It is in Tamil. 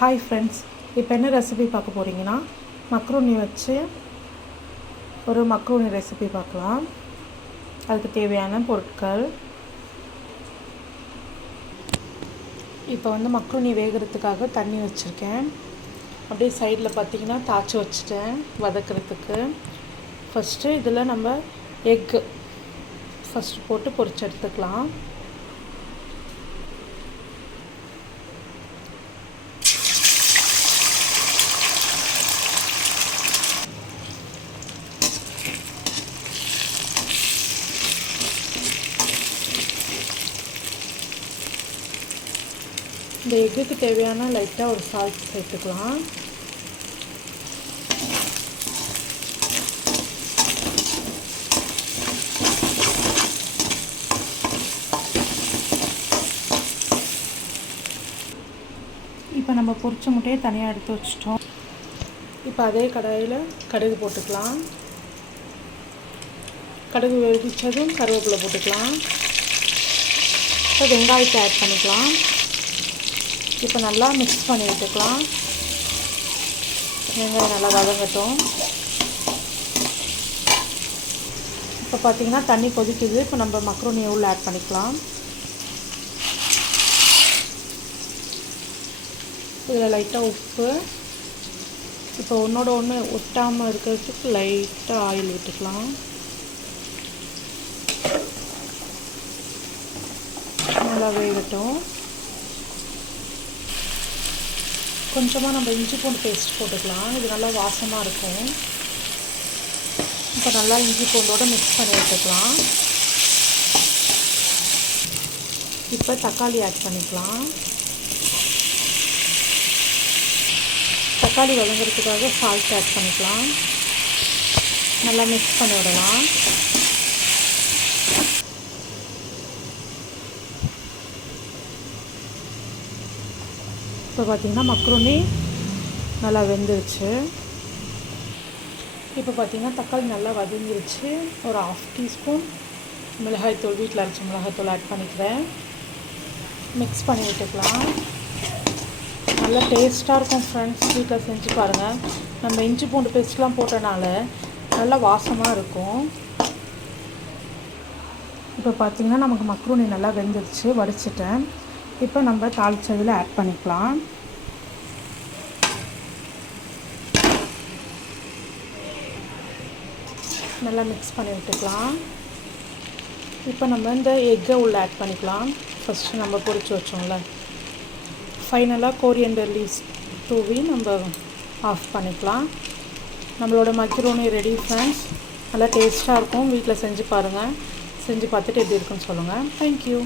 ஹாய் ஃப்ரெண்ட்ஸ், இப்போ என்ன ரெசிபி பார்க்க போகிறீங்கன்னா மக்ரூனி வச்சு ஒரு மக்ரூனி ரெசிபி பார்க்கலாம். அதுக்கு தேவையான பொருட்கள். இப்போ வந்து மக்ரூனி வேகிறதுக்காக தண்ணி வச்சுருக்கேன். அப்படியே சைடில் பார்த்திங்கன்னா தாய்ச்சி வச்சுட்டேன் வதக்கிறதுக்கு. ஃபஸ்ட்டு இதில் நம்ம எக்கு ஃபஸ்ட்டு போட்டு பொரிச்சு எடுத்துக்கலாம். இந்த எக்குக்கு தேவையான லைட்டாக ஒரு சால்ட் சேர்த்துக்கலாம். இப்போ நம்ம பொரிச்ச முட்டையை தனியாக எடுத்து வச்சிட்டோம். இப்போ அதே கடாயில் கடுகு போட்டுக்கலாம். கடுகு வெடித்ததும் கருவேப்பிலை போட்டுக்கலாம். இப்போ வெங்காயத்தை ஆட் பண்ணிக்கலாம். இப்போ நல்லா மிக்ஸ் பண்ணி விட்டுக்கலாம். வெங்காயம் நல்லா வதங்கட்டும். இப்போ பார்த்திங்கன்னா தண்ணி கொதிக்குது. இப்போ நம்ம மக்ரூனியை உள்ள ஆட் பண்ணிக்கலாம். இதில் லைட்டாக உப்பு, இப்போ ஒன்றோட ஒன்று ஒட்டாமல் இருக்கிறதுக்கு லைட்டாக ஆயில் விட்டுக்கலாம். நல்லா வேகட்டும். கொஞ்சமாக நம்ம இஞ்சி பூண்டு பேஸ்ட் போட்டுக்கலாம். இது நல்லா வாசமாக இருக்கும். இப்போ நல்லா இஞ்சி பூண்டோடு மிக்ஸ் பண்ணி விட்டுக்கலாம். இப்போ தக்காளி ஆட் பண்ணிக்கலாம். தக்காளி வதங்கிறதுக்காக சால்ட் ஆட் பண்ணிக்கலாம். நல்லா மிக்ஸ் பண்ணி விடலாம். இப்போ பார்த்திங்கன்னா மக்ரூனி நல்லா வெந்துருச்சு. இப்போ பார்த்திங்கன்னா தக்காளி நல்லா வதங்கிருச்சு. ஒரு 1/2 டீஸ்பூன் மிளகாய்த்தூள், வீட்டில் அரைச்ச மிளகாய்த்தூள் ஆட் பண்ணிக்கிறேன். மிக்ஸ் பண்ணி விட்டுக்கலாம். நல்லா டேஸ்ட்டாக இருக்கும் ஃப்ரெண்ட்ஸ். வீட்டில் செஞ்சு பாருங்கள். நம்ம இஞ்சி பூண்டு பேஸ்ட்லாம் போட்டனால நல்லா வாசமாக இருக்கும். இப்போ பார்த்திங்கன்னா நமக்கு மக்ரூனி நல்லா வெந்துருச்சு. வடிச்சிட்டேன். இப்போ நம்ம தாளிச்சதில் ஆட் பண்ணிக்கலாம். நல்லா மிக்ஸ் பண்ணி விட்டுக்கலாம். இப்போ நம்ம இந்த எக்கை உள்ள ஆட் பண்ணிக்கலாம். ஃபஸ்ட்டு நம்ம பொரிச்சு வச்சோம்ல. ஃபைனலாக கோரியண்டர் லீவ்ஸ் தூவி நம்ம ஆஃப் பண்ணிக்கலாம். நம்மளோட மக்ரூனி ரெடி ஃப்ரெண்ட்ஸ். நல்லா டேஸ்ட்டாக இருக்கும். வீட்டில் செஞ்சு பாருங்கள். செஞ்சு பார்த்துட்டு எப்படி இருக்குன்னு சொல்லுங்கள். தேங்க்யூ.